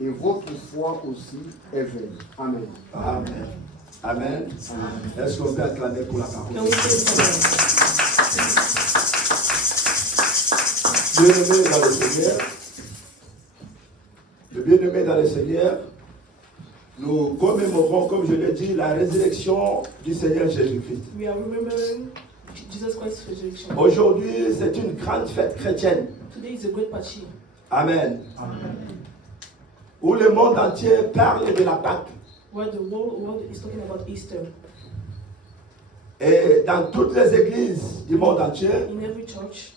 Et votre foi aussi est vaine. Amen. Amen. Amen. Est-ce qu'on peut acclamer pour la parole? Bien-aimés dans le Seigneur, le bien-aimé dans le Seigneur, nous commémorons, comme je l'ai dit, la résurrection du Seigneur Jésus-Christ. We are remembering Jesus Christ's resurrection. Aujourd'hui, c'est une grande fête chrétienne. Today is a great party. Amen. Amen. Où le monde entier parle de la Pâque. Where the whole world is talking about Easter. Et dans toutes les églises du monde entier, in every church,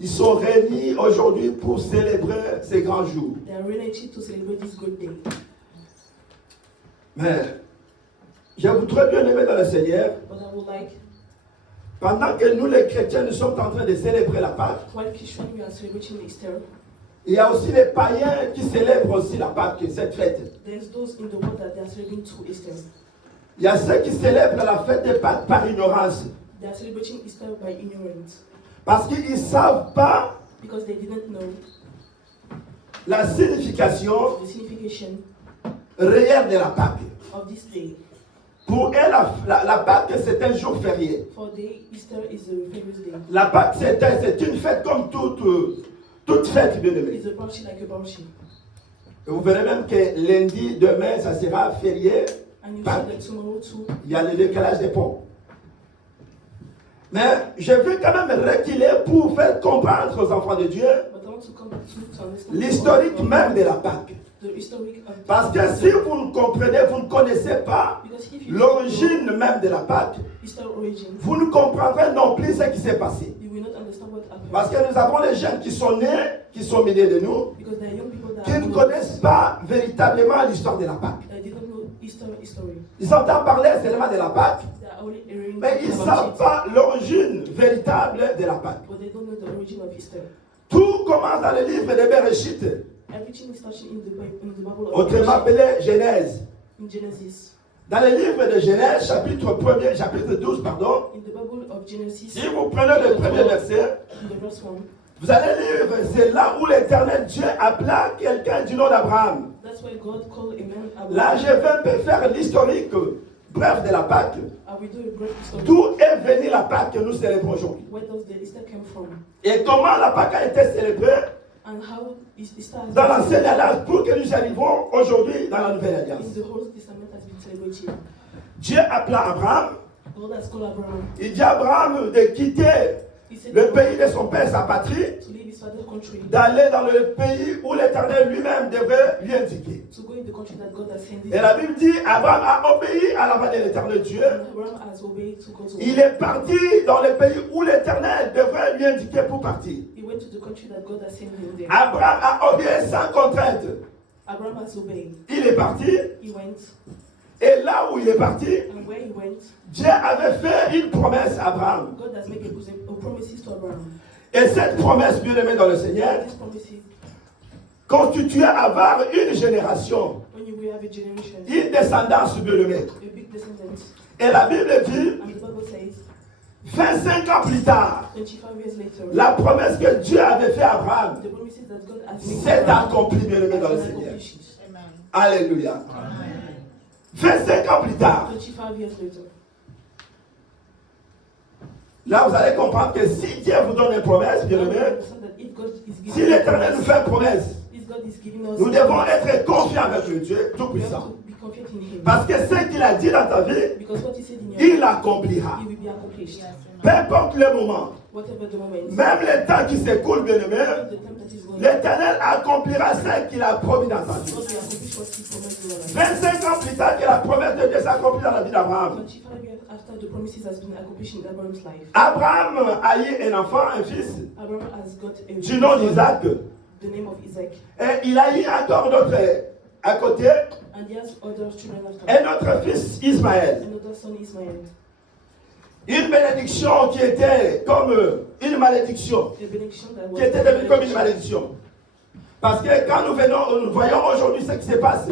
ils sont réunis aujourd'hui pour célébrer ces grands jours. They are reunited to celebrate this good day. Mais je voudrais bien aimer dans le Seigneur, But I would like, pendant que nous les chrétiens nous sommes en train de célébrer la Pâque, while Christians we are celebrating Easter, il y a aussi les païens qui célèbrent aussi la Pâque, cette fête. there's those in the world that they are celebrating to Easter. Il y a ceux qui célèbrent la fête des Pâques par ignorance. They are celebrating Easter by ignorance. Parce qu'ils ne savent pas Because they didn't know la signification the signification réelle de la Pâque. of this day. Pour eux, la Pâque, c'est un jour férié. For them, Easter is a famous day. La Pâque, c'est une fête comme toute fête, bien aimée. It's a party like a party. Vous verrez même que lundi, demain, ça sera férié. And you Pâques. see that tomorrow too. Il y a le décalage des ponts. Mais je veux quand même reculer pour faire comprendre aux enfants de Dieu But I want to come back to understand l'historique même de la Pâque. the historic of Parce que si vous ne comprenez, vous ne connaissez pas because if you l'origine même de la Pâque, Easter origin, vous ne comprendrez non plus ce qui s'est passé. you will not understand what happened. Parce que nous avons les jeunes qui sont nés, qui sont au milieu de nous, Because there are young people that qui ne connaissent pas véritablement l'histoire de la Pâque. they don't know Easter history. Ils entendent parler seulement de la Pâque, They are only hearing mais ils ne about savent it, pas l'origine véritable de la Pâque. but they don't know the origin of Easter. Tout commence dans le livre de Bereshit, Everything is touching in the Bible of autrement appelé Genèse. in Genesis. Dans le livre de Genèse, chapitre 12, pardon, In the Bible of Genesis, si vous prenez le premier verset, in the verse 1, vous allez lire, c'est là où l'Éternel Dieu appela quelqu'un du nom d'Abraham. that's why God called a man Abraham. Là, je vais un peu faire l'historique bref de la Pâque. I will do a great history. D'où est venue la Pâque que nous célébrons aujourd'hui? Where does the Easter come from? Et comment la Pâque a été célébrée And how is Easter has dans been l'Ancienne Alliance pour que nous arrivions aujourd'hui dans la Nouvelle Alliance. in the Old Testament has been celebrated. Dieu appela Abraham. God has called Abraham. Il dit à Abraham de quitter He said le pays de son père, sa patrie, to leave his father's country, d'aller dans le pays où l'Éternel lui-même devait lui indiquer. to go in the country that God has sent him. Et la Bible dit, Abraham a obéi à la voix de l'Éternel Dieu. And Abraham has obeyed to go to Il est parti dans le pays où l'Éternel devrait lui indiquer pour partir. He went to the country that God has sent him there. Abraham a obéi sans contrainte. Abraham has obeyed. Il est parti, He went, et là où il est parti, and where he went, Dieu avait fait une promesse à Abraham. God has made a promises to Abraham. Et cette promesse, bien aimée dans le Seigneur, These promises, constituait avoir une génération, when you will have a generation, une descendance, bien aimée. a big descendant. Et la Bible dit, And the Bible says, 25 ans plus tard, 25 years later, la promesse que Dieu avait faite à Abraham the promises that God has made to s'est Abraham accomplie, bien aimée dans le has been Seigneur. accomplished. Alléluia. 25 ans plus tard, 25 years later. là vous allez comprendre que si Dieu vous donne une promesse, bien Now we aimé, understand that if God is giving si us l'Éternel nous promise, fait une promesse, if God is giving us nous devons être confiants avec le Dieu we have Tout-Puissant. to be confident in Him. Parce que ce qu'il a dit dans ta vie, Because what He said in your il life, l'accomplira. He will be accomplished. Peu importe le moment, Whatever the moment, même le temps qui s'écoule, bien aimé, the time that is going, l'Éternel accomplira ce qu'il a promis dans ta vie. God will accomplish what He promised in your life. 25 ans plus tard que la promesse de Dieu s'accomplit dans la vie d'Abraham. 25 years after the promises has been accomplished in Abraham's life, Abraham a eu un enfant, un fils, Abraham has got a du nom d'Isaac. the name of Isaac, Et il a eu encore d'autres à côté, and he has other children after. un autre fils, Ismaël. Another son Ismael. Une bénédiction qui était comme une malédiction, A benediction that was qui était devenue comme une malédiction. Parce que quand nous voyons aujourd'hui ce qui se passe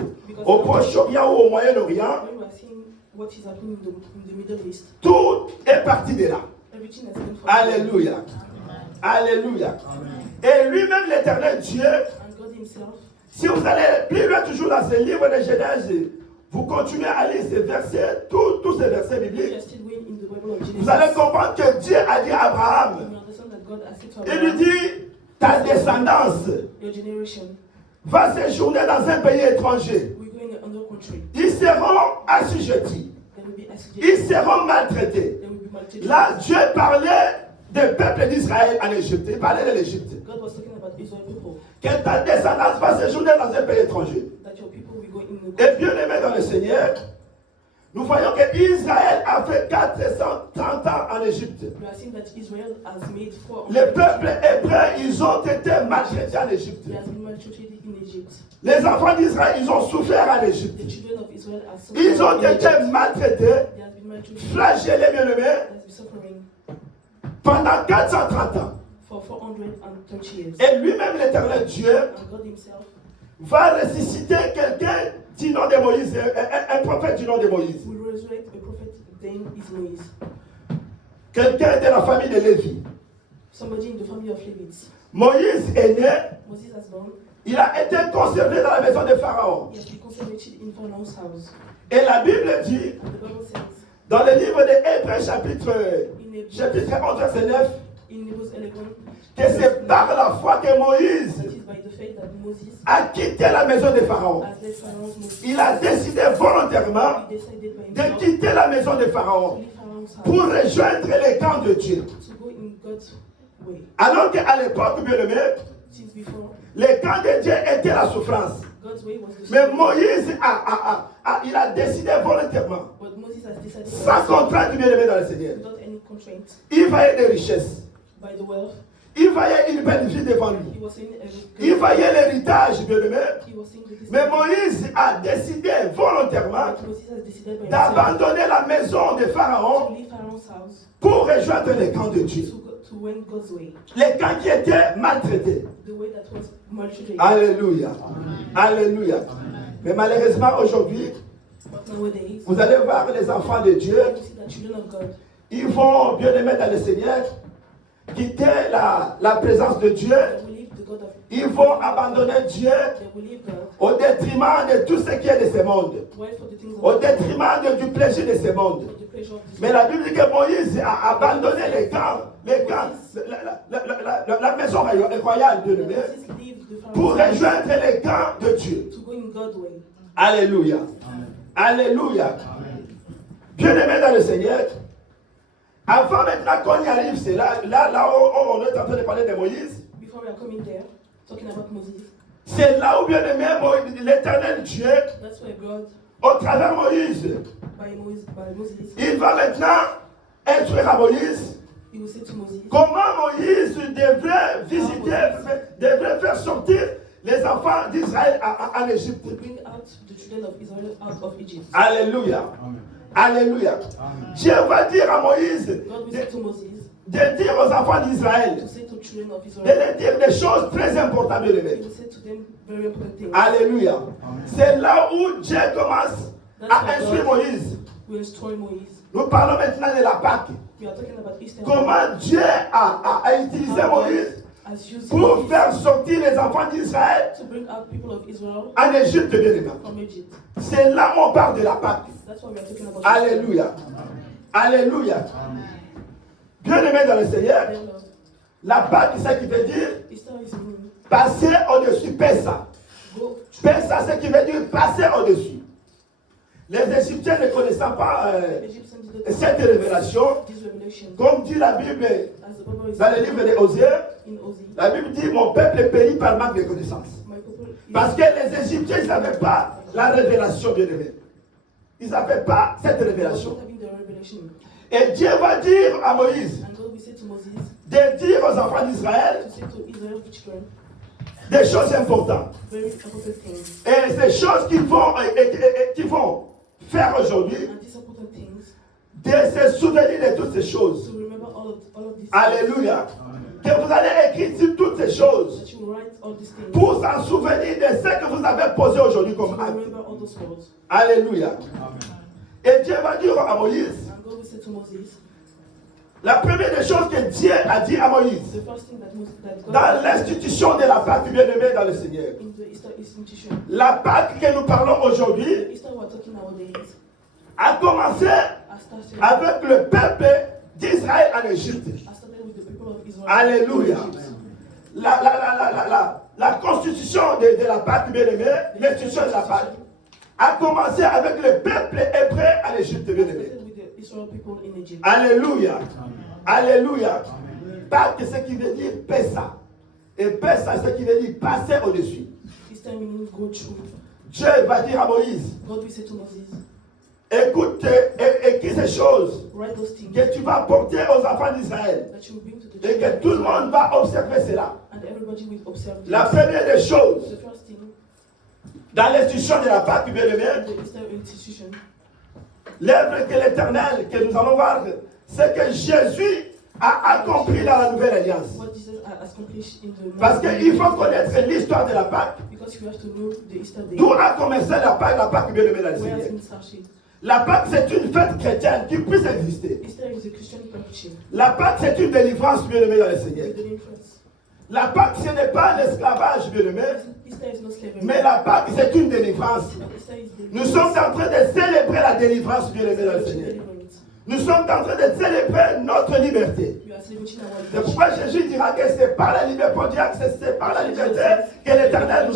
au Proche-Orient ou au Moyen-Orient, when we are seeing what is happening in the Middle East, tout est parti de là. everything has been for Alléluia. Alléluia. Et lui-même, l'Éternel Dieu, And God himself. Si vous allez plus loin toujours dans ce livre de Genèse, vous continuez à lire ces versets, tous ces versets If you bibliques, are still going in the Bible of Genesis, vous allez comprendre que Dieu a dit à Abraham, you understand that God has said to il lui Abraham, dit, ta descendance your generation va séjourner dans un pays étranger. will go in another country. Ils seront assujettis, They will be ils executed. seront maltraités. They will be maltreated. Là, Dieu parlait du peuple d'Israël en Égypte. Il parlait de l'Égypte. God was talking about Israel people, Que ta descendance va séjourner dans un pays étranger. that your people will go in the Et country. bien aimé dans le Seigneur, nous voyons que Israël a fait 430 ans en Égypte. We are seeing that Israel has made 400 Les peuples hébreux, ils ont été maltraités en Égypte. He has been maltreated in Egypt. Les enfants d'Israël, ils ont souffert en The Égypte. children of Israel are Ils ont suffering in été Egypt. maltraités, They have been maltreated. flagellés, bien aimés, They have been suffering pendant 430 ans. for 430 years. Et lui-même, l'éternel Dieu, And God himself va ressusciter quelqu'un du nom de Moïse, un prophète du nom de Moïse. will resurrect a prophet, name is Moïse. Quelqu'un de la famille de Lévi. Somebody in the family of Levites. Moïse est né, Moses has born. il a été conservé dans la maison de Pharaon. He has been conservated in Pharaoh's house. Et la Bible dit, And the Bible says dans le livre de Hébreux chapitre in 11, verset 9, Hebrews 11, que c'est par la foi que Moïse that is by the faith that Moses a quitté la maison de Pharaon. has left Pharaoh's house. Il a décidé volontairement He decided by de himself quitter la maison de to Pharaon leave Pharaoh's house pour rejoindre les camps de Dieu. to go in God's way. Alors qu'à l'époque, bien aimé, Since before, les camps de Dieu étaient la souffrance. God's way was the Mais suffering. Moïse il a décidé volontairement, But Moses has decided sans contrainte, bien aimé dans le Seigneur. without any constraint Il voyait des richesses. by the wealth. Il voyait une belle vie devant lui. He was saying Il voyait l'héritage, bien aimé. he was saying the Mais Moïse a décidé volontairement But Moses has decided by himself d'abandonner la maison de to Pharaon leave Pharaoh's house pour rejoindre les camps de Dieu. to went God's way. Les camps qui étaient maltraités. The way that was maltreated. Alléluia. Alléluia. Mais malheureusement, aujourd'hui, But nowadays, vous allez voir les enfants de Dieu, you see that children of God, ils vont, bien aimés dans le Seigneur, quitter la présence de Dieu. they will leave the God of Ils vont abandonner Dieu they will leave God. au détriment de tout ce qui est de ce monde. Why for the things of Au God, détriment du plaisir de ce monde. for the pleasure of this Mais la Bible dit que Moïse a abandonné les camps, la maison royale de Dieu, Moses leave the pour Pharaoh's house rejoindre les camps de Dieu. to go in God's way. Alléluia. Alléluia. Bien-aimés dans le Seigneur, avant maintenant qu'on y arrive, c'est là où on est en train de parler de Moïse. Before we are coming there, talking about Moses, C'est là où, bien-aimé, l'éternel Dieu, that's why God, au travers Moïse, by Moses, il va maintenant instruire à Moïse he will say to Moses, comment Moïse devrait faire sortir les enfants d'Israël en Égypte. to bring out the children of Israel out of Egypt. Alléluia. Alléluia. Dieu va dire à Moïse God will say to Moses de dire aux enfants d'Israël, to say to children of de Israel, leur dire des choses très importantes, bien he aimés. will say to them very important things. Alléluia. C'est là où Dieu commence à instruire Moïse. We instruct Moïse. Nous parlons maintenant de la Pâque. We are talking about Easter. Comment Dieu a utilisé Moïse As used pour Moses faire sortir les enfants d'Israël to bring out people of Israel en Égypte, bien aimés. from Egypt. C'est là où on parle de la Pâque. That's why we are talking about Alléluia. Alléluia. Bien aimé dans le Seigneur, Easter. Lord. la Pâque, c'est ce qui veut dire Easter is meaning passer au-dessus, Pessa. go. Pessa, c'est ce qui veut dire passer au-dessus. Les Égyptiens ne connaissant pas Egyptians did cette révélation, this revelation. comme dit la Bible As the Bible is dans le livre d'Osée, in Ozzy, la Bible dit mon peuple périt par manque de connaissance. my people Parce que les Égyptiens, ils n'avaient pas la révélation, bien aimé. Ils n'avaient pas cette was révélation. not having the revelation. Et Dieu va dire à Moïse And God will say to Moses de dire aux enfants d'Israël to say to Israel's children des choses importantes. very important things. Et ces choses qu'ils vont faire aujourd'hui, And these important things de se souvenir de toutes ces choses. to remember all of these Alléluia. Que vous allez écrire sur toutes ces things, choses that you will write all these things pour s'en souvenir de ce que vous avez posé aujourd'hui to comme acte. remember all those words. Alléluia. Et Dieu va dire à Moïse, And God will say to Moses, La première des choses que Dieu a dit à Moïse, The first thing that God dans l'institution de la Pâque bien-aimée dans le Seigneur, in the Easter institution, la Pâque que nous parlons aujourd'hui the Easter we're talking nowadays, a commencé has started, avec le peuple d'Israël en Égypte. has started with the people of Israel. Alléluia. La constitution de la Pâque bien-aimée, l'institution de la Pâque, a commencé avec le peuple hébreu en Égypte bien-aimé. Started with the Israel people in Egypt. Alléluia. Alléluia. Pâque, c'est ce qui veut dire Pessa. Et Pessa, c'est ce qui veut dire passer au-dessus. Easter meaning go through. Dieu va dire à Moïse, God will say to Moses, écoute, écris ces choses write those things que tu vas porter aux enfants d'Israël. that you will bring to the Et que children tout le monde va observer cela. and everybody will observe La this. première des choses, The first thing dans l'institution de la Pâque in bien-aimée, the Easter institution, l'œuvre que l'Éternel, que nous allons voir, c'est que Jésus a accompli dans la Nouvelle Alliance. what Jesus has accomplished in the Parce qu'il faut connaître l'histoire de la Pâque. because you have to know the Easter day. D'où a commencé la Pâque bien-aimée dans le Where has Seigneur. been started? La Pâque, c'est une fête chrétienne qui puisse exister. Easter is a Christian tradition. La Pâque, c'est une délivrance bien-aimée dans le Seigneur. With the difference. La Pâque, ce n'est pas l'esclavage bien-aimé, Easter is not slavery. mais la Pâque, c'est une délivrance. But Easter is the Nous sommes en train de célébrer la délivrance bien-aimée dans le Seigneur. deliverance. Nous sommes en train de célébrer notre liberté. You are celebrating our C'est liberty. pourquoi Jésus dira que c'est par la liberté, pour dire que c'est par la liberté que l'Éternel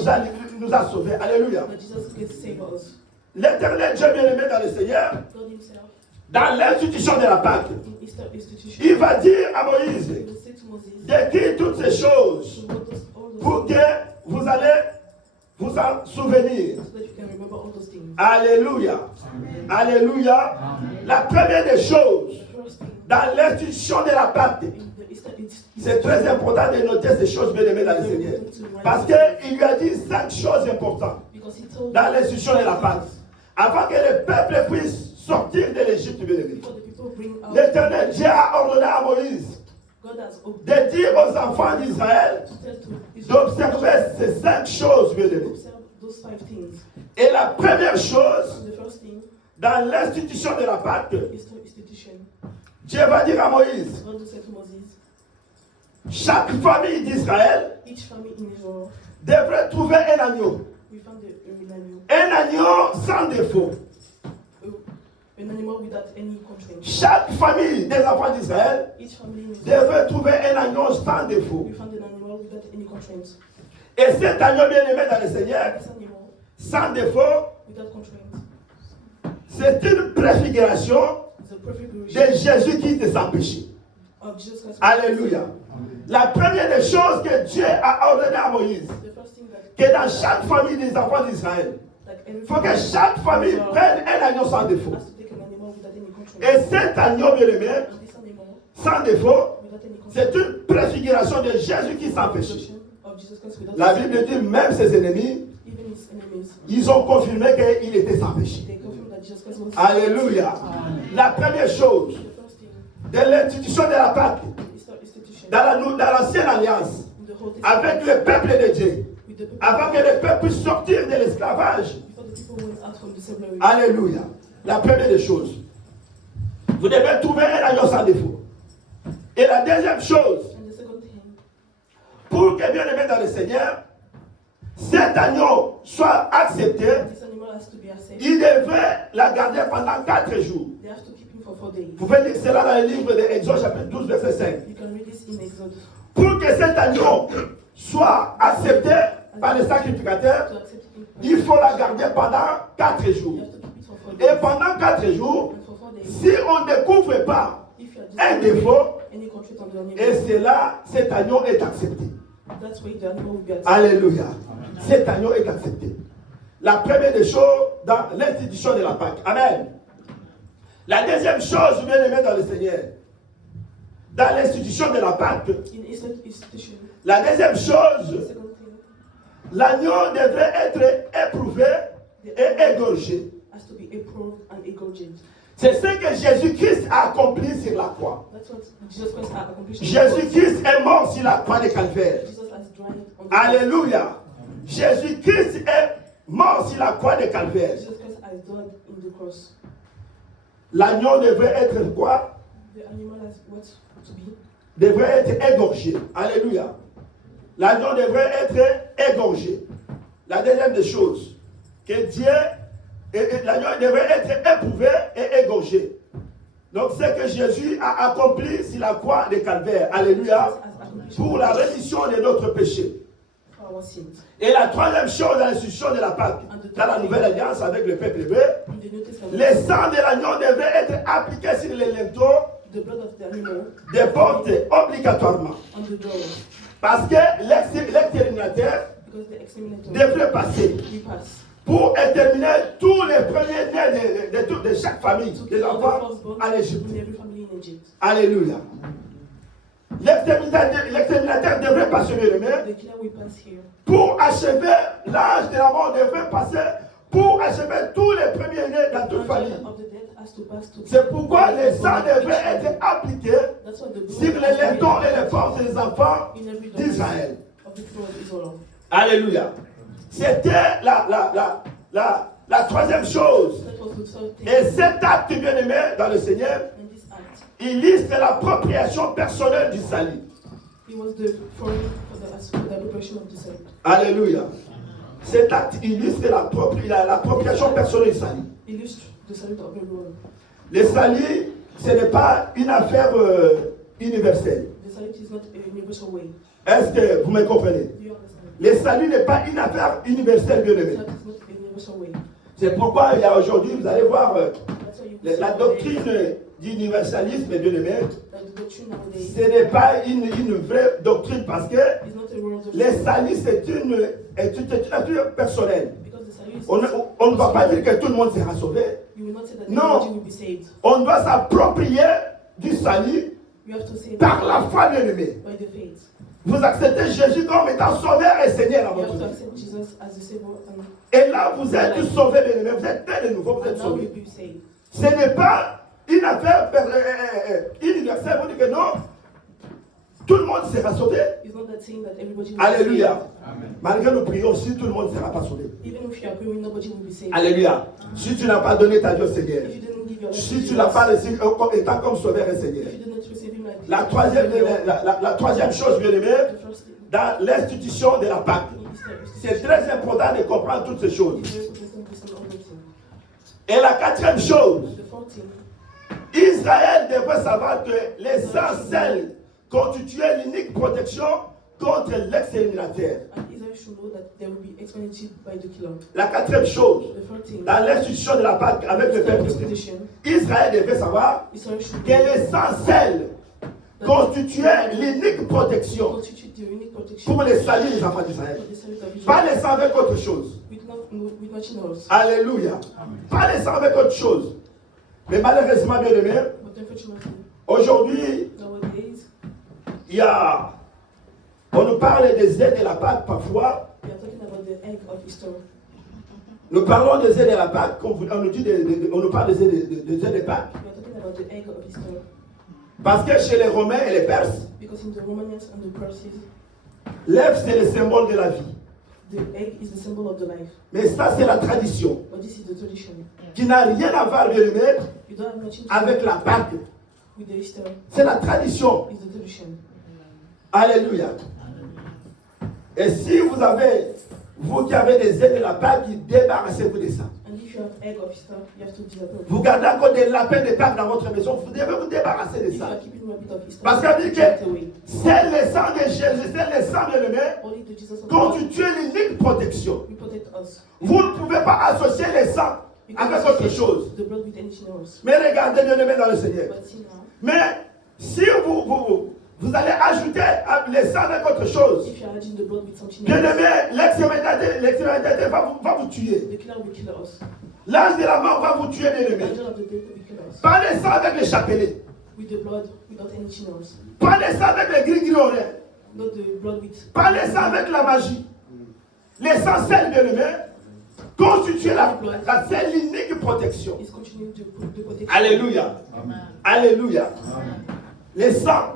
nous a sauvés. Alléluia. That Jesus can save us. L'Éternel Dieu bien-aimé dans le Seigneur, God himself, dans l'institution de la Pâque, in Easter institution, il va dire à Moïse he will say to Moses, d'écrire toutes ces choses to note all those pour things, que vous allez vous en souvenir. so that you can remember all those things. Alléluia. Alléluia. La première des choses The first thing dans l'institution de la Pâque, in the Easter c'est très important de noter ces choses bien-aimées dans le Seigneur. Parce qu'il lui a dit 5 choses importantes because he told dans l'institution de la Pâque. Avant que le peuple puisse sortir de l'Égypte bien-aimé. before the people bring out, L'Éternel Dieu a ordonné à Moïse God has opened de dire aux enfants d'Israël to tell to Israel d'observer ces 5 choses bien-aimées. observe those 5 things. Et la première chose The first thing, dans l'institution de la Pâque, Easter institution, Dieu va dire à Moïse, God will say to Moses, chaque famille d'Israël each family in Israel, devrait trouver un agneau. we found an animal, Un agneau sans défaut. an animal without any constraint. Chaque famille des enfants d'Israël Each family in Israel, devrait trouver un agneau sans défaut. we found an animal without any constraints. Et cet agneau bien-aimé dans le Seigneur, This animal sans défaut, without constraints c'est une préfiguration is a perfect de relation Jésus-Christ sans péché. of Jesus Christ. Alléluia. La première des choses que Dieu a ordonné à Moïse, The first thing that, que dans chaque famille des enfants d'Israël, that every il faut que chaque famille prenne un agneau sans défaut. has to take an animal without any constraint. Et cet agneau bien-aimé, And this animal sans défaut, without any constraint. c'est une préfiguration de Jésus-Christ sans péché. Relation of Jesus Christ without La sin. Bible dit même ses ennemis, Even his enemies, ils ont confirmé qu'il était sans péché. they confirm that Jesus Christ was Alléluia. La première chose the first thing de l'institution de la Pâque, in Easter institution dans l'ancienne alliance, in the whole avec le peuple de Dieu, with the people avant que le peuple puisse sortir de l'esclavage. before the people went out from the slavery. Alléluia. La première des choses, vous devez trouver un agneau sans défaut. Et la deuxième chose, And the second thing, pour que bien aimé dans le Seigneur, cet agneau soit accepté, this animal has to be accepted. il devrait la garder pendant 4 jours. They have to keep him for 4 days. Vous pouvez lire cela dans le livre de Exode chapitre 12 verset 5. You can read this in Exodus. Pour que cet agneau soit accepté par le sacrificateur, To accept him, il faut la garder pendant 4 you jours. have to keep it for 4 Et days. pendant 4 jours, And for 4 days, si on ne découvre pas if you are un discovering défaut, any constraint on the animal, et c'est là, cet agneau est accepté. that's why the animal will be accepted. Alléluia. Cet agneau est accepté. La première des choses dans l'institution de la Pâque. Amen. La deuxième chose, bien aimé dans le Seigneur, dans l'institution de la Pâque, In Easter institution, la deuxième the chose, second thing l'agneau devrait être éprouvé et égorgé. has to be approved and égorged. C'est ce que Jésus-Christ a accompli sur la croix. That's what Jesus Christ has accomplished. on the cross. Jésus-Christ est mort sur la croix de Calvaire. Jesus has died on the cross. Alléluia. Jésus-Christ est mort sur la croix de Calvaire. Jesus Christ has died in the cross. L'agneau devrait être quoi? The animal has what to be. devrait être égorgé. Alléluia. L'agneau devrait être égorgé. La deuxième des choses, que Dieu, l'agneau devrait être éprouvé et égorgé. Donc c'est que Jésus a accompli sur la croix de Calvaire. Alléluia. Pour la rémission de notre péché. For our sins. Et la troisième chose dans l'institution de la Pâque, dans la nouvelle alliance avec le peuple hébreu, In the New Testament, les sangs de l'agneau devraient être appliqués sur les linteaux the blood of the animal des portes obligatoirement. on the doors. Parce que l'exterminateur Because the exterminator devrait passer we pass. pour exterminer tous les premiers-nés de chaque famille, To des kill all the enfants firstborn en Égypte. in every family in Egypt. Alléluia. L'exterminateur devrait passer le main The killer we pass here. pour achever l'âge de la mort, devrait passer pour achever tous les premiers-nés dans toute The famille. angel of the dead has to pass to. C'est pourquoi les sangs devraient être appliqués That's what the blood sur les has to be lintons et les forces des enfants in every door d'Israël. of the people of Israel. Alléluia. C'était la troisième chose. That was the third thing. Et cet acte bien-aimé dans le Seigneur And this act, illustre l'appropriation personnelle du salut. it was the for the appropriation of the saint. Alléluia. Cet acte illustre l'appropriation personnelle du salut. Illustre the salute of everyone. Le salut, ce n'est pas une affaire universelle. The salute is not a universal way. Est-ce que vous me comprenez? Do you understand? Le salut n'est pas une affaire universelle, bien-aimé. That is not a universal way. C'est pourquoi il y a aujourd'hui, vous allez voir That's why you will la see doctrine d'universalisme, bien-aimé. that the doctrine nowadays Ce n'est pas une vraie doctrine parce que is not a world le salut, c'est une affaire personnelle. because the salute is On ne va pas dire que tout le monde sera sauvé. you will not say that No. everybody will be saved. On doit s'approprier du salut You have to say par la foi, bien-aimé. by the faith. Vous acceptez Jésus comme étant sauveur et Seigneur dans You have votre to vie. accept Jesus as the Savior Et là, vous êtes sauvé, bien-aimé. Vous êtes né de nouveau, vous and êtes now sauvé. you'll be saved. Ce n'est pas une affaire universelle. Vous dites que non, tout le monde sera sauvé. It's not that saying that everybody will be Alléluia. saved. Malgré nos prières aussi, tout le monde ne sera pas sauvé. Even if you are praying, nobody will be saved. Alléluia. Si tu n'as pas donné ta vie au Seigneur, If you didn't give your life to si tu Jesus, n'as pas reçu étant comme sauveur et Seigneur. if you did not receive him like La troisième chose, bien aimé, the first thing, dans l'institution de la Pâque, c'est très important de comprendre toutes ces choses. it's very important to listen all the things. Et la quatrième chose, The fourth thing, Israël devrait savoir que les essentiels constituaient l'unique protection contre l'exterminateur. and Israel should know that there will be exterminated by the killer. La quatrième chose, The fourth thing, dans l'institution de la Pâque avec le the peuple, institution, Israël devait savoir Israel should que l'essentiel constituait l'unique protection constitute the unique protection pour les saluts des enfants d'Israël. for the salute of Pas Israel. les sans avec autre chose. With nothing else. Alléluia. Pas les sans avec autre chose. Mais malheureusement, bien aimé, But unfortunately, aujourd'hui, nowadays, on nous parle des aides de la Pâque parfois. we are talking about the egg of Easter. Nous parlons des aides de la Pâque, comme on nous dit, on nous parle des aides de Pâque. We are talking about the egg of Easter Parce que chez les Romains et les Perses, because in the Romans and the Persians, l'œuf c'est le symbole de la vie. the egg is the symbol of the life. Mais ça c'est la tradition, But this is the tradition. qui n'a rien à voir, bien aimé, You don't have nothing to avec do la Pâque. with the Easter. C'est la tradition. It's the tradition. Alléluia. Et si vous qui avez des aides de la Pâque, débarrassez-vous de ça. And if you have egg of Easter, you have to disappear. Vous gardez encore des lapins de Pâques dans votre maison, vous devez vous débarrasser de If you ça. are keeping rabbit of Easter, Parce qu'elle dit throw it que away. c'est le sang de Jésus, c'est le sang de l'humain, Only the Jesus of God constitue l'unique protection. will protect us. Vous ne pouvez pas associer le sang avec autre chose. The blood with anything else. Mais regardez bien aimé dans le Seigneur. But see now, Mais si vous allez ajouter le sang avec autre chose, if you are adding the blood with something bien else, aimé, l'exterminateur va vous tuer. the killer will kill us. L'ange de la mort va vous tuer, bien The aimé. angel of the dead will kill us. Pas le sang avec le chapelet. With the blood, without anything else. Pas le sang avec les gris-gris oreilles. Not the blood with. Pas le sang avec la magie. L'essentiel, bien aimé, constitue c'est l'unique protection. Is continuing to put the protection. Alléluia. Alléluia. Le sang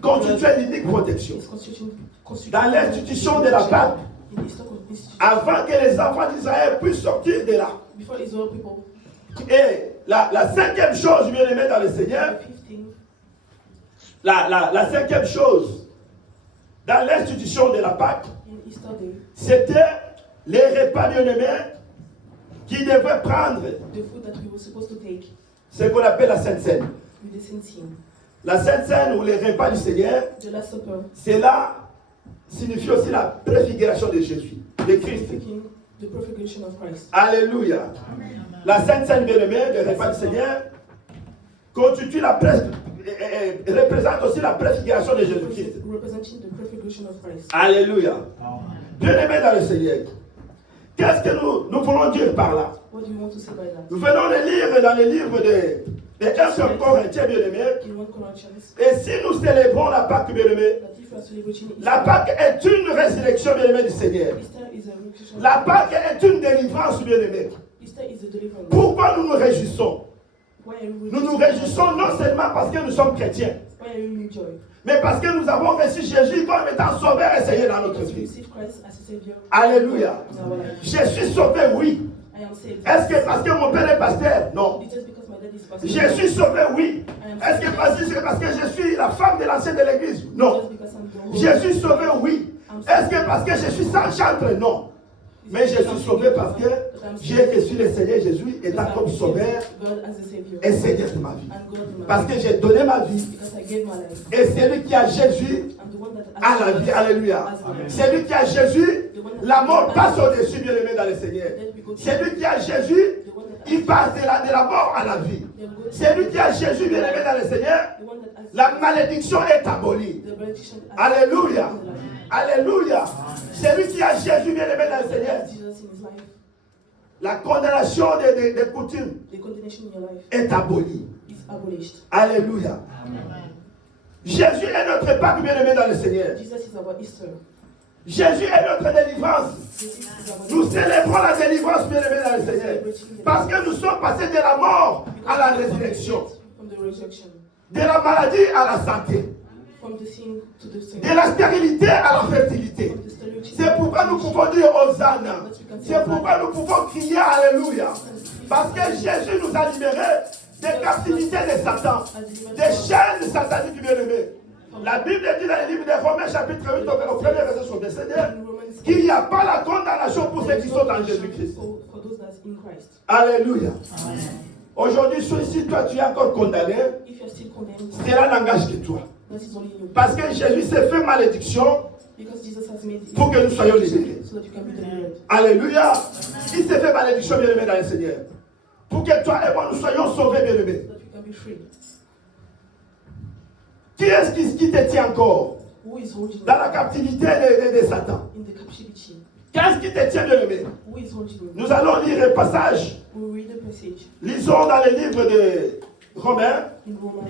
constitue l'unique protection. Is constituting. Dans l'institution de la Pâque, In the Easter institution. avant que les enfants d'Israël puissent sortir de là. Before Israel people. Et la cinquième chose, bien aimé dans le Seigneur, The fifth thing, La cinquième chose, dans l'institution de la Pâque, in Easter Day, c'était les repas bien-aimés qui devaient prendre the food that we were supposed to take ce qu'on appelle la Sainte Seine. with the Saint Seine, La Sainte Seine ou les repas du Seigneur, the Last Supper, cela signifie aussi la préfiguration de Jésus, de Christ. taking the prefiguration of Christ. Alléluia. La Sainte Seine bien-aimée, le repas du Seigneur, constitue représente aussi la préfiguration de Jésus-Christ. Representing the prefiguration of Christ. Alléluia. Bien-aimés dans le Seigneur. Qu'est-ce que nous voulons dire par là? What do you want to say by that? Nous venons de lire dans les livres de 1 Corinthiens bien-aimés. In 1 Corinthians, Et si nous célébrons la Pâque bien-aimée, that if you are celebrating Easter, la Pâque est une résurrection bien-aimée du Seigneur. Easter is a resurrection. La Pâque est une délivrance bien-aimée. Easter is a deliverance. Pourquoi nous nous réjouissons? Why are you Nous nous réjouissons non seulement parce que nous sommes chrétiens, Why are you in joy? mais parce que nous avons reçu Jésus comme étant sauveur et Seigneur dans notre Because we vie. receive Christ as a Savior. Alléluia. in our life. Je suis sauvé, oui. I am saved. Est-ce que parce que mon père est pasteur? Non. It's just because my dad is pastor. Je suis sauvé, oui. Est-ce que parce que je suis la femme de l'ancien de l'église? Non. Just because I'm the Je suis sauvé, oui. Est-ce que parce que je suis sans chantre? Non. Mais je suis sauvé parce que j'ai reçu le Seigneur Jésus étant comme sauveur God as a Savior. et Seigneur de ma vie. And God in my Parce life. que j'ai donné ma vie Because I gave my life. et celui qui a Jésus I'm the one that a la vie. Alléluia. Celui qui a Jésus, la mort passe au-dessus, bien aimé dans le Seigneur. Celui qui a Jésus, il passe de la mort à la vie. Celui qui a Jésus, bien aimé dans le Seigneur, la malédiction est abolie. the benediction Alléluia. Alléluia. Celui qui a Jésus, bien aimé dans le Seigneur, Jesus in his life. la condamnation des coutumes The condemnation in your life est abolie. is abolished. Alléluia. Jésus est notre Pâque, bien aimé dans le Seigneur. Jesus is our Easter. Jésus est notre délivrance. Jesus is our Nous célébrons la délivrance, bien aimé dans le Seigneur. Parce que nous sommes passés de la mort à la résurrection, from the resurrection, de la maladie à la santé, from the sin to the sin, de la stérilité à la fertilité. from the sterility. C'est pourquoi nous pouvons dire Hosanna. C'est pourquoi nous pouvons crier Alléluia. Parce que Jésus nous a libérés des captivités de Satan, des chaînes sataniques, bien aimés. La Bible dit dans le livre de Romains chapitre 8 au premier verset sur le Seigneur qu'il n'y a pas la condamnation pour ceux qui sont en Jésus-Christ. For those that's in Christ. Alléluia. Aujourd'hui, si toi tu es encore condamné, If you're still condemned, cela n'engage que toi. that is only you. Parce que Jésus s'est fait malédiction Because Jesus has made it pour que nous soyons libérés. so that you can be delivered. Alléluia. Il s'est fait malédiction, bien aimé dans le Seigneur. Pour que toi et moi nous soyons sauvés, bien aimés. So that you can be free. Qui est-ce qui te tient encore Who is holding you dans la captivité de Satan? in the captivity? Qu'est-ce qui te tient, bien aimé? Who is holding you? Nous allons lire un passage. We'll read the passage Lisons dans le livre de Romains. in Romans.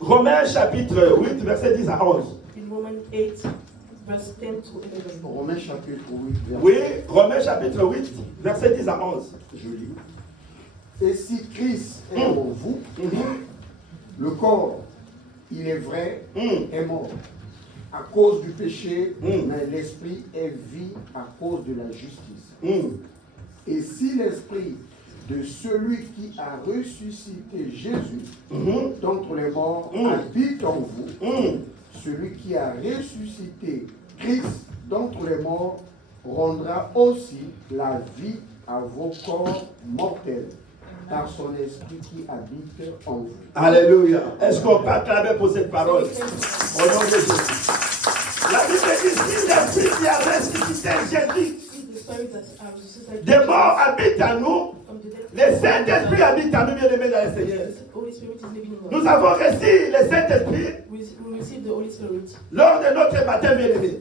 Romains chapitre 8, verset 10 à 11. In Romans 8, verse 10 to 11. Romains chapitre 8, verset Oui, Romains chapitre 8, verset 10 à 11. je lis. Et si Christ est en vous, le corps, il est vrai, est mort à cause du péché, mais l'esprit est vie à cause de la justice. Et si l'esprit de celui qui a ressuscité Jésus d'entre les morts habite en vous, celui qui a ressuscité Christ d'entre les morts rendra aussi la vie à vos corps mortels par son esprit qui habite en vous. Alléluia. Est-ce qu'on peut acclamer pour cette parole? Au nom de Jésus. La Bible dit, si l'esprit qui a ressuscité Jésus If the spirit that are resuscitated des morts habite en nous, from the dead, le Saint-Esprit habite en nous, bien-aimés dans le Seigneur. the Holy Spirit is living in us. Nous avons reçu le Saint-Esprit We receive the Holy Spirit lors de notre baptême, bien-aimé.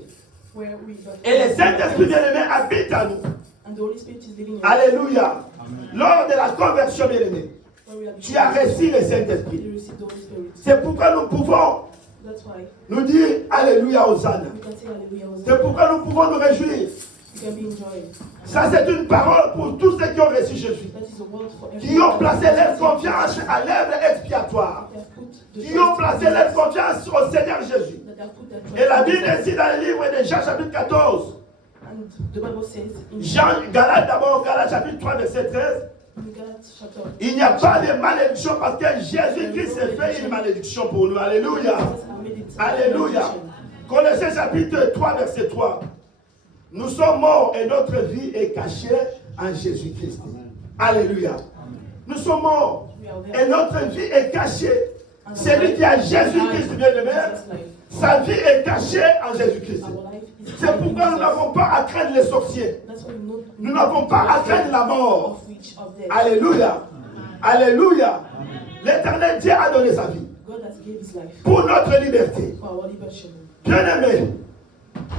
where we Et le Saint-Esprit, bien-aimé, habite en nous. and the Holy Spirit is living in us. Alléluia. Lors de la conversion, bien-aimé, Where we are tu as reçu le Saint-Esprit. you receive the Holy Spirit. C'est pourquoi nous pouvons That's why nous dire Alléluia, Hosanna. we can say hallelujah. C'est pourquoi nous pouvons nous réjouir. You can be in joy. Ça, c'est une parole pour tous ceux qui ont reçu Jésus, That is a word for qui everyone. ont placé leur confiance à l'œuvre expiatoire, They have put the qui ont trust placé in leur Jesus. confiance au Seigneur Jésus. That they have put their trust Et la in Bible Jesus. ici dans le livre de Jean chapitre 14, And the Bible says in Jean, Galates d'abord, Galates chapitre 3, verset 13, In Galatians chapter, Il n'y a pas de malédiction parce que Jésus-Christ s'est fait une malédiction pour nous. Alléluia. Jesus has made it a Alléluia. malediction. Colossiens chapitre 3, verset 3. Nous sommes morts et notre vie est cachée en Jésus-Christ. Alléluia. Nous sommes morts et notre vie est cachée. Celui qui a Jésus-Christ, bien-aimé, sa vie est cachée en Jésus-Christ. C'est pourquoi nous n'avons pas à craindre les sorciers. Nous n'avons pas à craindre la mort. Alléluia. Alléluia. L'Éternel Dieu a donné sa vie God has given his life pour notre liberté. for our liberation. Bien-aimé,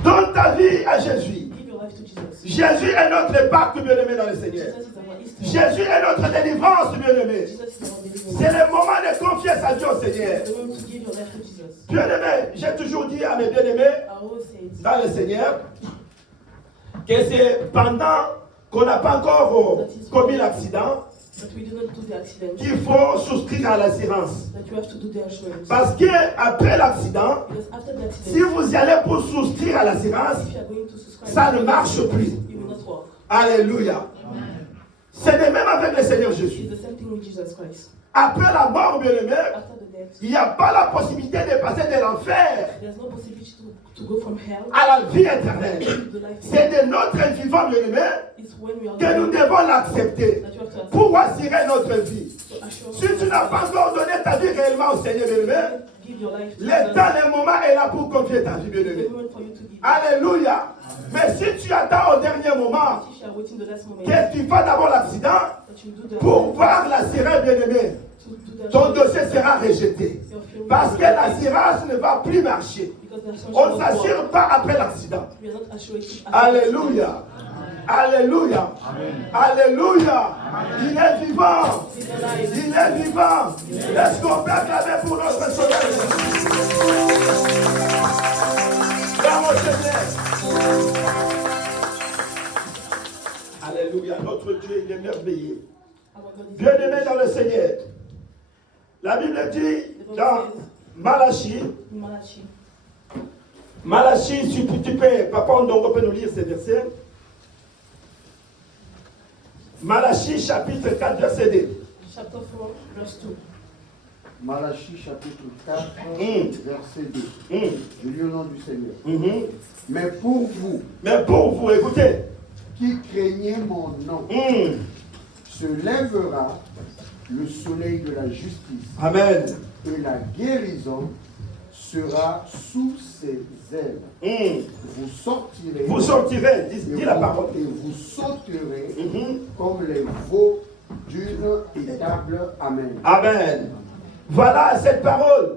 donne ta vie à Jésus. Give your life to Jesus. Jésus est notre Pâque, bien-aimé dans le Seigneur. Jesus is our Easter. Jésus est notre délivrance, bien-aimé. Jesus is our deliverance. C'est le moment de confier sa vie au Seigneur. The moment to give your life to Jesus. Bien-aimé, j'ai toujours dit à mes bien-aimés I always say it. dans le Seigneur que c'est pendant qu'on n'a pas encore commis l'accident That we do not do the accident. qu'il faut souscrire à l'assurance. That you have to do the assurance. Parce qu'après l'accident, Because after the si accident, vous y allez pour souscrire à l'assurance, if you are going to subscribe, ça ne marche plus. you will not walk. Alléluia. C'est de même avec le Seigneur It's Jésus. the same thing with Jesus Christ. Après la mort, bien-aimé, After the death, il n'y a pas la possibilité de passer de l'enfer there's no possibility to go from hell à la vie éternelle. to the life. C'est de notre vivant, bien-aimé, It's when we are que nous going devons l'accepter that you have to accept. pour assurer notre vie. So assure Si tu n'as pas encore donné ta vie réellement au Seigneur, bien-aimé, give your life to le Jesus. temps, le moment est là pour confier ta vie, It's the bien-aimé. moment for you to give. Alléluia. Mais si tu attends au dernier moment If you are waiting the last moment, que tu fasses d'abord l'accident that you do the pour voir l'assurance, bien-aimé, to do the ton dossier sera rejeté. your film Parce que l'assurance ne va plus marcher. because the assurance On ne will not s'assure work. pas après l'accident. We are not assured it after Alléluia. Alléluia. Alléluia. Il est vivant. He's alive. Il est vivant. Est-ce qu'on peut acclamer pour notre Sauveur? Dans mon Seigneur. Alléluia. Notre Dieu, il est merveilleux. Our God is Bien-aimé dans le Seigneur. La Bible dit dans Malachie, in Malachi. Malachie, si tu peux, Papa Ondongo peut nous lire ces versets. Malachie chapitre 4, verset 2. Chapter 4, verse 2. Malachie chapitre 4, verset 2. Je lis au nom du Seigneur. Mais pour vous, Mais pour vous, écoutez, qui craignez mon nom, se lèvera le soleil de la justice, Amen. et la guérison sera sous ses ailes. Vous sortirez, dis la parole. Mm-hmm. Et vous sauterez comme les veaux d'une étable. Amen. Amen. Voilà cette parole.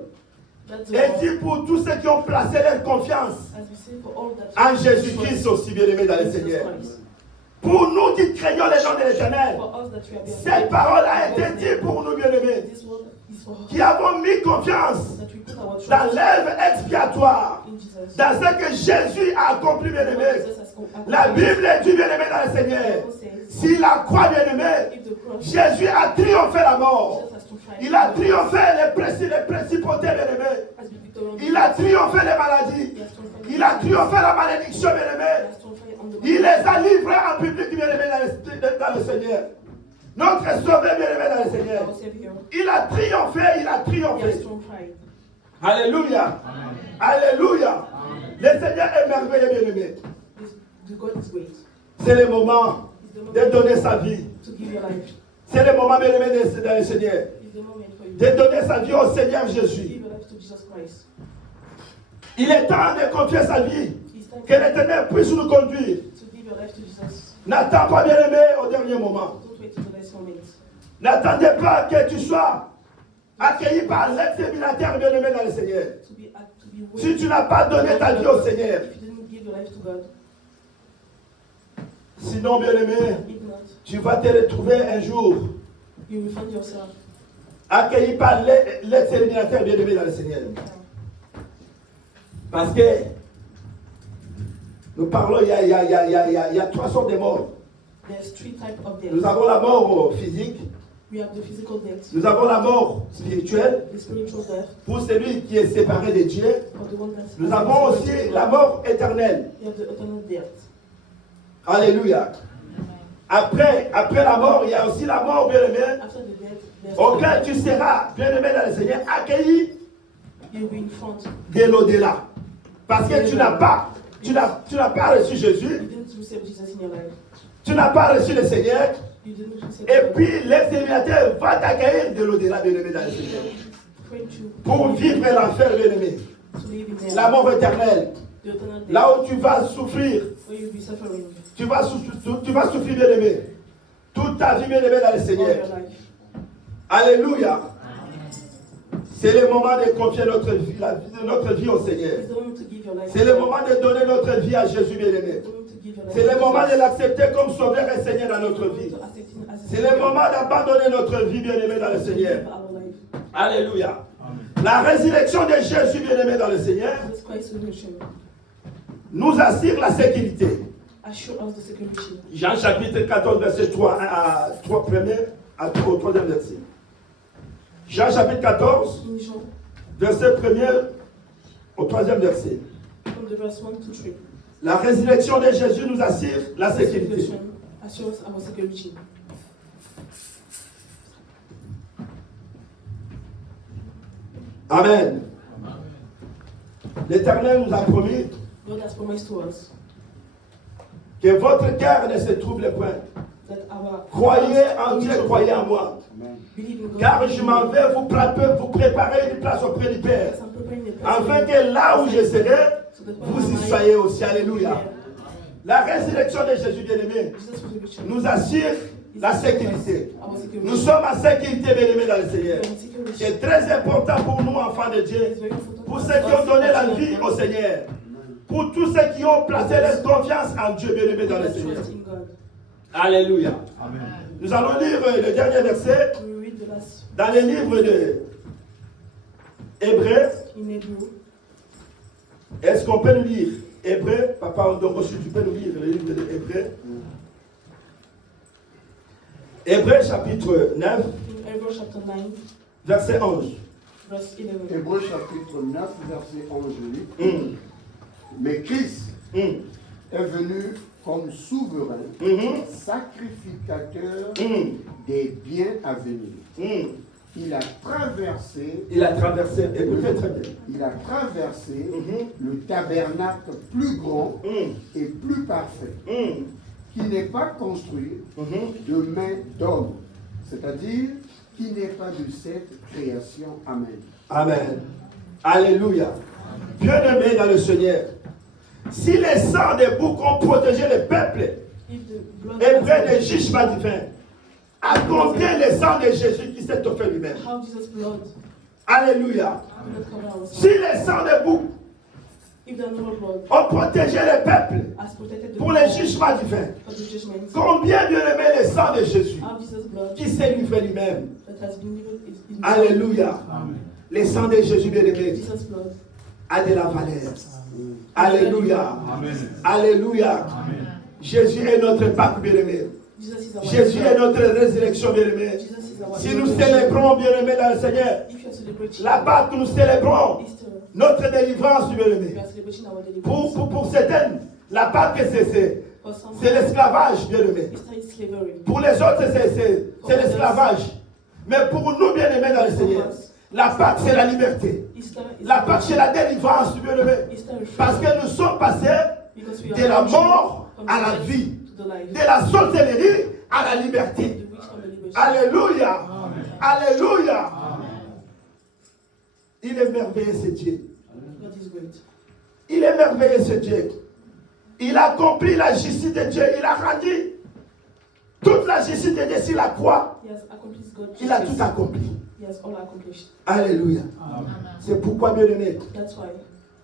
That's the Et word. dit pour tous ceux qui ont placé leur confiance As we say for all that en Jésus-Christ aussi, bien-aimés dans le Jesus Seigneur. Christ. Pour nous qui craignons les noms de l'Éternel, For us that we are being cette parole a été dite pour nous, bien-aimés, This word is for us qui avons mis confiance that we put our trust dans l'œuvre expiatoire, in Jesus. dans ce que Jésus a accompli, bien-aimés. Jesus has accomplished. La Bible dit, bien-aimé dans le Seigneur, si la croix, bien-aimé, If the cross, Jésus a triomphé la mort. Jesus has triumphed. Il a triomphé les principautés, bien-aimés. Has been victorious. Il a triomphé les maladies. He has triumphed. Il a triomphé la malédiction, He bien-aimé. has triumphed on the Il les a livrés en public, bien-aimé, dans le Seigneur. Notre sauveur, bien-aimé, dans le Seigneur. Our Savior. Il a triomphé, il a He has triomphé. triumphed. Alléluia. Alléluia. Le Seigneur est merveilleux, bien-aimé. The God is great. C'est le moment It's the moment de donner sa vie. to give your life. C'est le moment, bien-aimé, dans le Seigneur. It's the moment for you De donner sa vie au Seigneur to Jésus. give your life to Jesus Christ. Il est temps de confier sa vie. It's time Que l'Éternel puisse nous conduire. to give your life to Jesus. N'attends pas, bien-aimé, au dernier moment. Don't wait till the last moment. N'attendez pas que tu sois accueilli par l'exterminateur, bien-aimé, dans le Seigneur. To be Si tu n'as pas donné ta vie au Seigneur, if you didn't give your life to God, sinon, bien-aimé, if not, tu vas te retrouver un jour you will find yourself accueilli par l'exterminateur, bien-aimé, dans le Seigneur. Parce que nous parlons, il y a trois sortes de morts. There's three types of Nous death. avons la mort physique, We have the physical death, nous avons la mort spirituelle, the spiritual death, pour celui qui est séparé de Dieu. or the one that's Nous avons aussi la mort éternelle. You have the eternal death. Alléluia. Après la mort, il y a aussi la mort, bien-aimé, After the death, there's auquel tu seras, bien-aimé dans le Seigneur, accueilli you'll be in front. de l'au-delà. Parce que tu n'as pas reçu Jésus, You didn't receive Jesus in your life. tu n'as pas reçu le Seigneur, You didn't receive et God. puis l'exterminateur va t'accueillir de l'au-delà, bien-aimé dans le Seigneur. Pray to Pour vivre l'enfer, bien-aimé. live in there. La mort éternelle. The eternal day. Là où tu vas souffrir, Where you'll be suffering tu vas souffrir, bien-aimé. Toute ta vie, bien-aimé dans le all Seigneur. your life. Alléluia. C'est le moment de confier notre vie au Seigneur. It's the moment to give your life. C'est le moment de donner notre vie à Jésus, bien-aimé. It's the moment to give your life. C'est le moment de l'accepter comme Sauveur et Seigneur dans notre vie. To accept him as a C'est le moment d'abandonner notre vie, bien-aimé, dans le Seigneur. our life. Alléluia. La résurrection de Jésus, bien-aimé, dans le Seigneur, Jesus Christ's resurrection nous assure la sécurité. assure us the security. Jean chapitre 14, verset 3 à 3 premier au 3e verset. Jean chapitre 14, In John, verset 1er au 3e verset. from the verse 1 to 3. La résurrection de Jésus nous assure la The sécurité. resurrection assures our security. Amen. L'Éternel nous a promis God has promised to us que votre cœur ne se trouble point. that our Croyez en Dieu, croyez en moi. believe in God. Car je m'en vais vous préparer une place auprès du Père. I'm preparing a place Afin for you, que là où je serai, so that vous y when soyez aussi. Alléluia. La résurrection de Jésus, bien-aimé, Jesus resurrection nous assure la sécurité. our security. Nous sommes en sécurité, bien-aimés, dans le Seigneur. We are in security. C'est très important pour nous, enfants de Dieu, It's very important pour for ceux qui ont us donné la to vie know au Seigneur, pour tous ceux qui ont placé leur confiance en Dieu, bien-aimés, dans le that Seigneur. trust in God. Alléluia. Nous allons lire le dernier verset We read the last dans le livre de Hébreux. in Hebrew. Est-ce qu'on peut nous lire Hébreux? Papa Ondongo, si tu peux nous lire le livre de Hébreux. Hébreux chapitre 9, In Hebrews chapter 9, verset 11. verse 11. Hébreux chapitre 9, verset 11, dit, Mm. mais Christ Mm. est venu comme souverain, Mhm. sacrificateur Mm. des biens à venir. Mm. Il a traversé, Il a traversé, écoutez très bien. il a traversé Mhm. le tabernacle plus grand Mm. et plus parfait, Mm. qui n'est pas construit Mhm. de main d'homme, c'est-à-dire qui n'est pas de cette création. Amen. Amen. Alléluia. Bien-aimés dans le Seigneur, si les sangs des boucs ont protégé le peuple If the blood hébreu des jugements divins, à combien les sangs de Jésus qui s'est offert lui-même? how Jesus' blood Alléluia. did not cover our Si sin. les sangs des boucs If the animal blood ont protégé le peuple has protected the pour les jugements divins, for the judgment, combien bien-aimés les sangs de Jésus how Jesus' blood qui s'est livré lui-même? that has been given is in Alléluia. Les sangs de Jésus bien-aimé Jesus' blood a de la valeur. Alléluia. Alléluia. Jésus est notre Pâque bien-aimé. Jesus is our Jésus est notre résurrection bien-aimé. Jesus is our Si nous célébrons bien-aimé dans le Seigneur, if you are celebrating la Pâque que nous célébrons, Easter, notre délivrance bien-aimé. we are celebrating our deliverance. Pour certaines, la Pâque For some, c'est l'esclavage bien-aimé. Easter is slavery. Pour les autres, c'est l'esclavage. Mais pour nous bien-aimés dans le Seigneur, la Pâque c'est la liberté. Easter is La Pâque c'est la délivrance bien-aimé. Easter is Parce freedom. que nous sommes passés Because we de la are mort from à la death vie, to the life, de la sorcellerie à la the liberté. witch from the liberty. Alléluia. Alléluia. Il est merveilleux ce Dieu. God is great. Il est merveilleux ce Dieu. Il a accompli la justice de Dieu. Il a rendu toute la justice de Dieu sur la croix. He has accomplished God's Il a justice. tout accompli. He has all accomplished. Alléluia. C'est pourquoi, bien-aimés, That's why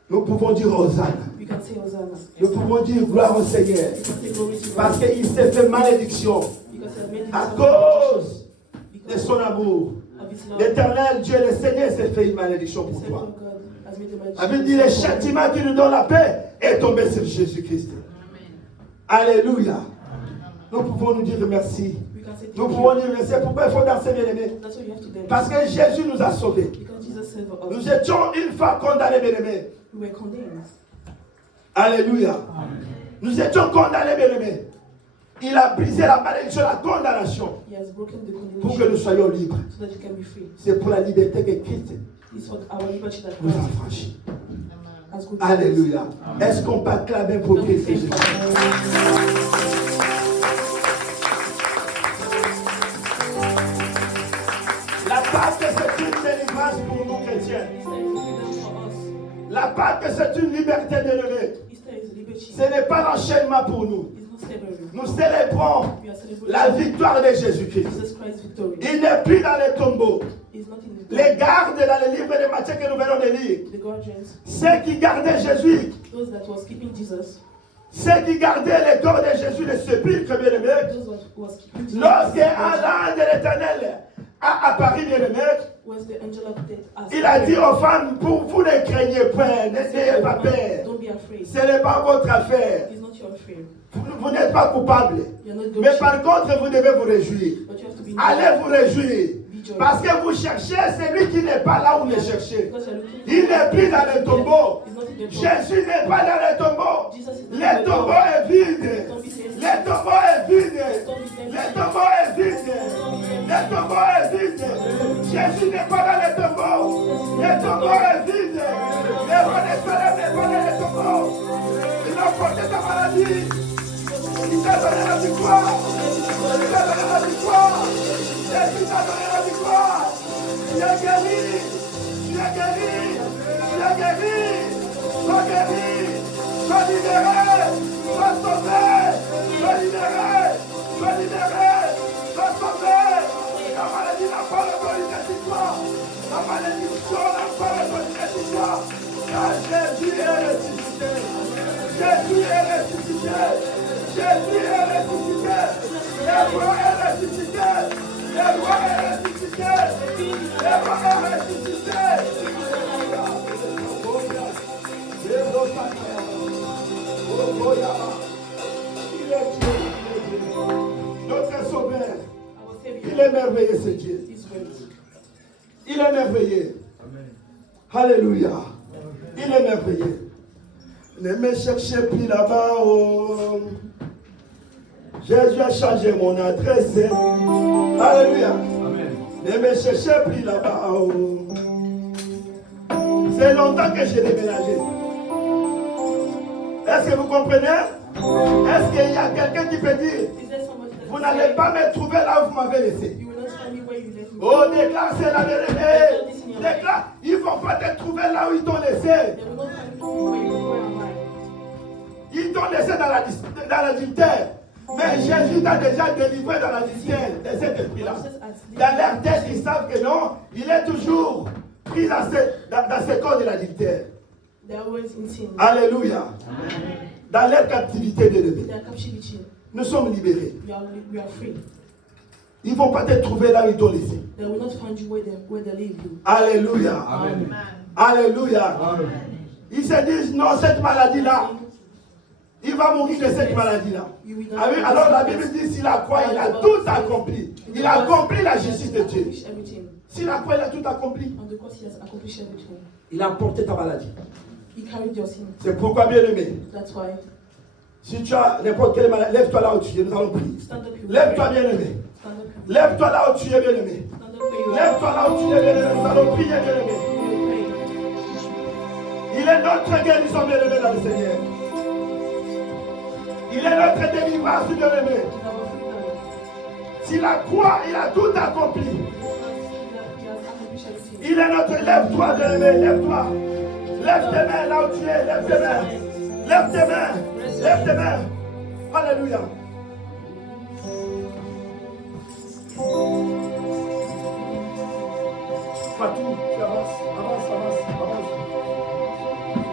nous pouvons dire Hosanna. we can say Hosanna. Nous pouvons dire gloire au Seigneur. We can say glory to Parce God. qu'il s'est fait malédiction Because he has made à himself cause de because son amour. of his love. L'éternel Dieu, le Seigneur, s'est fait une malédiction The pour Son toi. of God has made a malédiction. Avait dit le châtiment qui nous donne la paix est tombé sur Jésus-Christ. Alléluia. Nous pouvons nous dire merci. We can say Nous thank pouvons you. dire merci. Pourquoi il faut danser, bien-aimés? That's why you have to dance. Parce que Jésus nous a sauvés. Because Jesus saved us. Nous étions une fois condamnés, bien-aimés. We were condemned. Alléluia. Nous étions condamnés, bien-aimés. Il a brisé la malédiction, la condamnation, He has broken the pour que condemnation nous soyons libres. so that you can be free. C'est pour la liberté que Christ It's for our liberty that nous a Christ franchis. has good. Alléluia. Est-ce qu'on peut acclamer pour Christ Jésus? La Pâque, c'est une délivrance pour nous chrétiens. Easter is freedom for us. La Pâque, c'est une liberté d'élevée. Easter is liberty. Ce n'est pas l'enchaînement pour nous. It's not slavery. Nous célébrons We are celebrating la victoire de Jésus-Christ. Jesus Christ's victory. Il n'est plus dans les tombeaux. He's not in the Les gardes dans le livre de Matthieu que nous venons de lire, The guardians, ceux qui gardaient Jésus, those that was keeping Jesus, ceux qui gardaient le corps de Jésus, le sépulcre, bien aimé, those that was keeping Jesus, lorsque un ange de l'Éternel a apparu, bien aimé, was the angel of death asked, il a dit aux femmes, pour vous ne craignez point, n'ayez pas peur. don't be afraid. Ce n'est pas votre affaire. It's not your affair. Vous n'êtes pas coupable. You're not Mais guilty, par contre, vous devez vous réjouir. but you have to be Allez vous réjouir. be joyful. Parce que vous cherchez celui qui n'est pas là où le cherchez. Because you're looking Il n'est plus dans le tombeau. He's not in the tomb. Jésus n'est pas dans le tombeau. Jesus is not in Le the tombeau tomb. est vide. Don't be tempted. Le tombeau est vide. Don't be tempted. Le tombeau est vide. Le tombeau est vide. Jésus n'est pas dans le tombeau. Le tombeau est vide. Le roi des soleils n'est pas dans le tombeau. Il a porté ta maladie. Il t'a donné la victoire. Il t'a donné la victoire. Jésus t'a donné la victoire. Tu es guéri. Tu es guéri. Tu es guéri. Sois guéri. Sois libéré. Sois sauvé. Sois libéré. Sois libéré. Sois sauvé. La maladie n'a pas l'autorité sur toi. La malédiction n'a pas l'autorité sur toi. Car Jésus est ressuscité. Jésus est ressuscité. Jésus est ressuscité. Le roi est ressuscité. Le roi est ressuscité. Le roi est ressuscité. Il est Dieu, il est Dieu. Notre sauveur, Our Savior il est merveilleux ce Dieu. is great. Il est merveilleux. Alléluia. Il est merveilleux. Ne me cherchez plus là-bas. Oh. Jésus a changé mon adresse. Alléluia. Ne me cherchez plus là-bas. Oh. C'est longtemps que j'ai déménagé. Est-ce que vous comprenez? Est-ce qu'il y a quelqu'un qui peut dire, Is there somebody that vous n'allez pas me trouver là où vous m'avez laissé? you will not find me where you left me? Oh, déclare, c'est la vérité. Déclare, ils ne vont pas te trouver là où ils t'ont laissé. They will not find me where am I? Ils t'ont laissé dans l'adultère. Mais Jésus t'a déjà délivré dans l'adultère de cet esprit-là. Jesus has Dans leur tête, ils savent que non, il est toujours pris dans ce corps de l'adultère. They are always in sin. Alléluia. Dans leur captivité de In l'ennemi. their captivity, Nous sommes libérés. we are free. Ils ne vont pas te trouver là où ils t'ont laissé. They will not find you where they leave you. Alléluia. Amen. Alléluia. Ils se disent, non, cette maladie-là, il va mourir de cette maladie-là. You will Ah oui, not alors la Bible dit, s'il a quoi, il a tout accompli. Il a accompli la justice de Dieu. accomplish everything. S'il a quoi, il a tout accompli. On the cross, he has accomplished everything. Il a porté ta maladie. He carried your sin. C'est pourquoi, bien aimé, That's why. si tu as n'importe quelle maladie, lève-toi là où tu es, nous allons prier. Stand up, you Lève-toi, pray. bien aimé. Stand up, you Lève-toi là où tu es, bien aimé. stand up where you are. Lève-toi là où tu es, bien aimé. Nous allons prier, bien aimé. You will pray. Il est notre guérison, bien aimé, dans le Seigneur. Il est notre délivrance, bien aimé. It's our freedom. S'il a quoi, il a tout accompli. He has accomplished everything. Il est notre. Lève-toi, bien aimé, lève-toi. Lève tes mains là où tu es, lève tes mains. Lève tes mains. Lève tes mains. Alléluia. Fatou, tu avances, avance.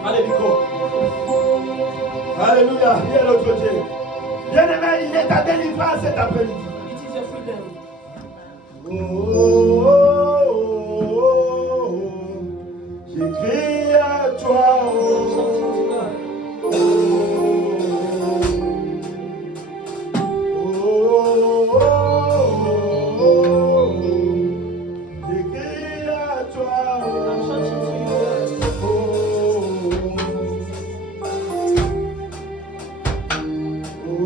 Allez, Nico. Alléluia, il est notre Dieu. Bien-aimé, il est ta délivrance cet après-midi. It is your freedom. Je crie à toi. Shout to God. Je crie à toi. I'm shouting to you.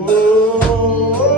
Oh,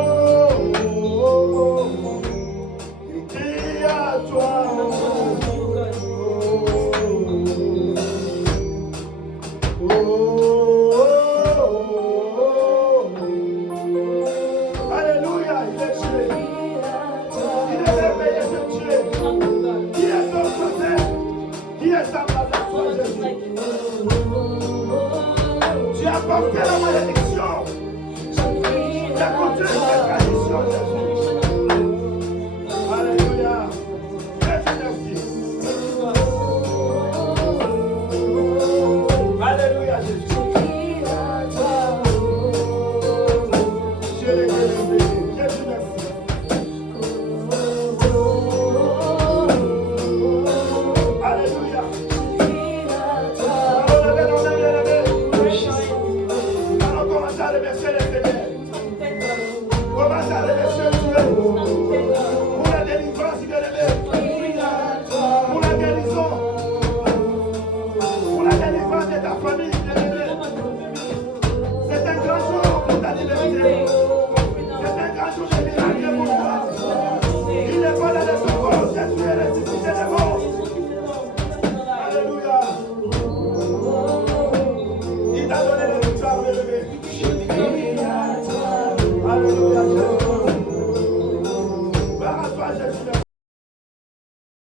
remercier le Seigneur. We start to thank God. Commence à remercier